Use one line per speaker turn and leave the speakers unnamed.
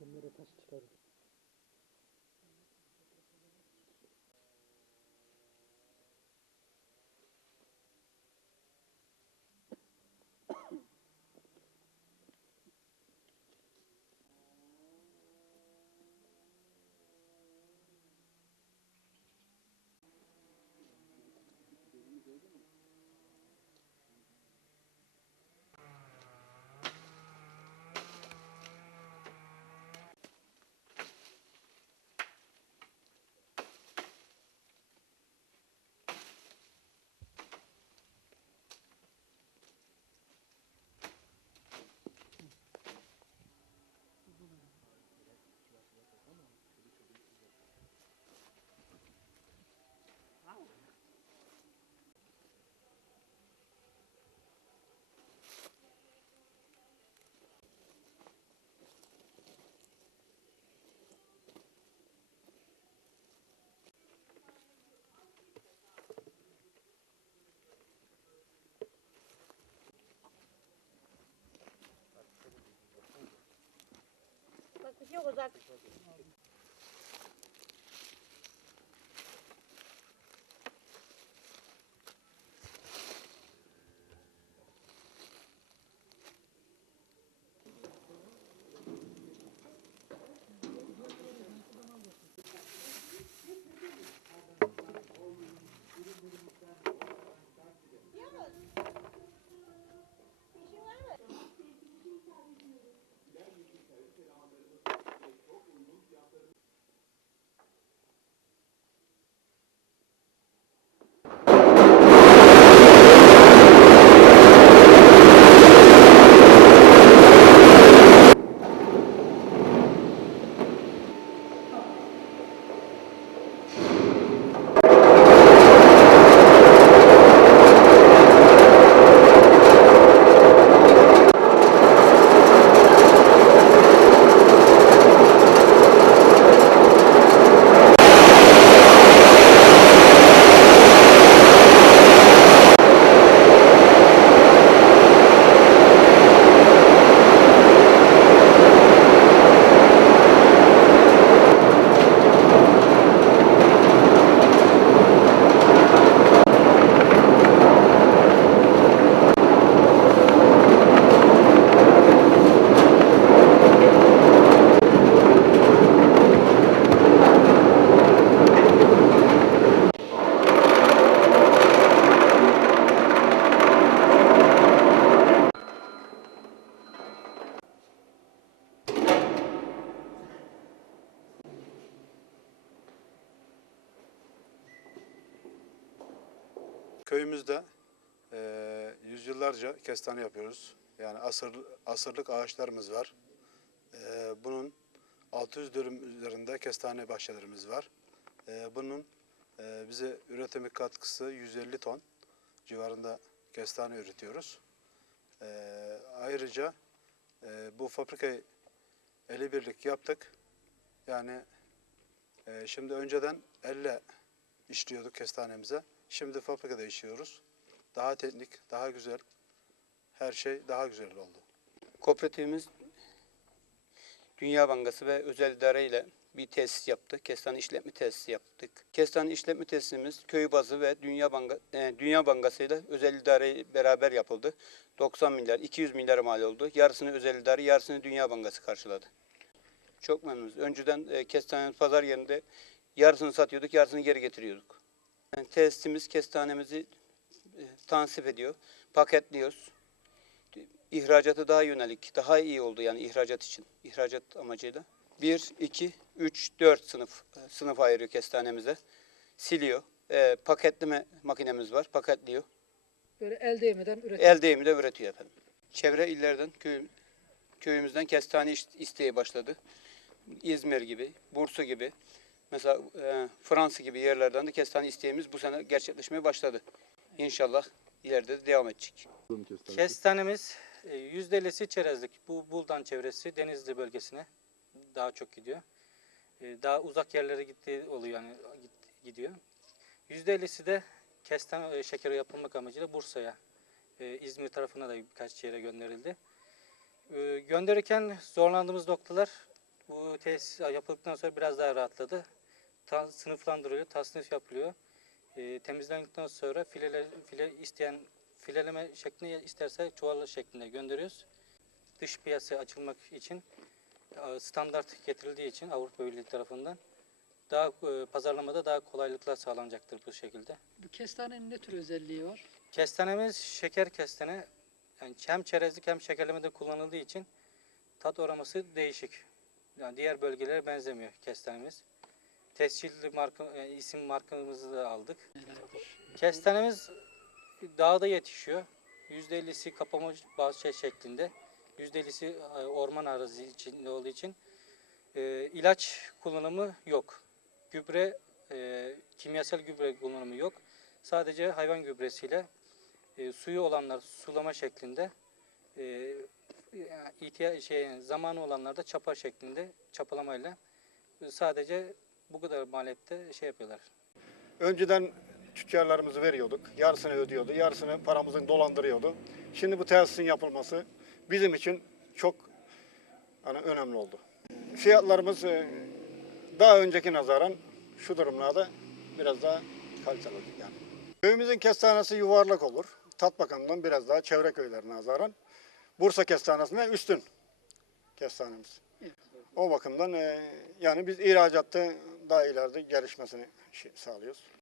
Onlara taş çıkarır.
Bak yok uzak.
Köyümüzde eee, yüzyıllarca kestane yapıyoruz. Yani asır, asırlık ağaçlarımız var. Eee, bunun 600 dönüm üzerinde kestane bahçelerimiz var. Eee, bunun eee, bize üretimi katkısı 150 ton civarında kestane üretiyoruz. Eee, ayrıca eee, bu fabrikayı eli birlik yaptık. Yani eee, şimdi önceden elle işliyorduk kestanemize. Şimdi fabrikada işliyoruz. Daha teknik, daha güzel. Her şey daha güzel oldu.
Kooperatifimiz Dünya Bankası ve özel idare ile bir tesis yaptı. Kestane işletme tesisi yaptık. Kestane işletme tesisimiz köy bazı ve Dünya Banka e, Dünya Bankası ile özel idare beraber yapıldı. 90 milyar, 200 milyar mal oldu. Yarısını özel idare, yarısını Dünya Bankası karşıladı. Çok memnunuz. Önceden e, pazar yerinde yarısını satıyorduk, yarısını geri getiriyorduk. Yani tesisimiz kestanemizi e, tansip ediyor, paketliyoruz ihracatı daha yönelik, daha iyi oldu yani ihracat için, ihracat amacıyla. 1, 2, 3, 4 sınıf e, sınıf ayırıyor kestanemize. Siliyor. E, paketleme makinemiz var, paketliyor.
Böyle el değmeden üretim.
El değimiyle üretiyor efendim. Çevre illerden, köy, köyümüzden kestane isteği başladı. İzmir gibi, Bursa gibi, mesela e, Fransa gibi yerlerden de kestane isteğimiz bu sene gerçekleşmeye başladı. İnşallah ileride de devam edecek.
Kestanemiz e, %50'si çerezlik. Bu Buldan çevresi Denizli bölgesine daha çok gidiyor. E, Daha uzak yerlere gittiği oluyor yani gidiyor. %50'si de kestane e, şekeri yapılmak amacıyla Bursa'ya, e, İzmir tarafına da birkaç yere gönderildi. E, Gönderirken zorlandığımız noktalar Bu tesis yapıldıktan sonra biraz daha rahatladı. Ta, sınıflandırılıyor, tasnif yapılıyor. E, temizlendikten sonra fileler, file isteyen fileleme şeklinde isterse çuval şeklinde gönderiyoruz. Dış piyasaya açılmak için e, standart getirildiği için Avrupa Birliği tarafından daha e, pazarlamada daha kolaylıklar sağlanacaktır bu şekilde.
Bu kestanenin ne tür özelliği var?
Kestanemiz şeker kestane. Yani hem çerezlik hem şekerlemede kullanıldığı için tat oraması değişik. Yani diğer bölgelere benzemiyor kestanemiz. Tescilli marka, yani isim markamızı da aldık. Kestanemiz dağda yetişiyor. %50'si kapama bahçe şeklinde. %50'si e, orman arazi içinde olduğu için e, ilaç kullanımı yok. Gübre, e, kimyasal gübre kullanımı yok. Sadece hayvan gübresiyle e, suyu olanlar sulama şeklinde e, ihtiyaç şey zamanı olanlar da çapa şeklinde çapalamayla e, sadece bu kadar maliyette şey yapıyorlar.
Önceden tüccarlarımızı veriyorduk. Yarısını ödüyordu. Yarısını paramızın dolandırıyordu. Şimdi bu tesisin yapılması bizim için çok hani önemli oldu. Fiyatlarımız e, daha önceki nazaran şu durumlarda biraz daha kaliteli oldu yani. Köyümüzün kestanesi yuvarlak olur. Tat bakımından biraz daha çevre köylerine nazaran. Bursa kestanesine üstün kestanemiz. O bakımdan e, yani biz ihracatta daha ileride gelişmesini şey- sağlıyoruz.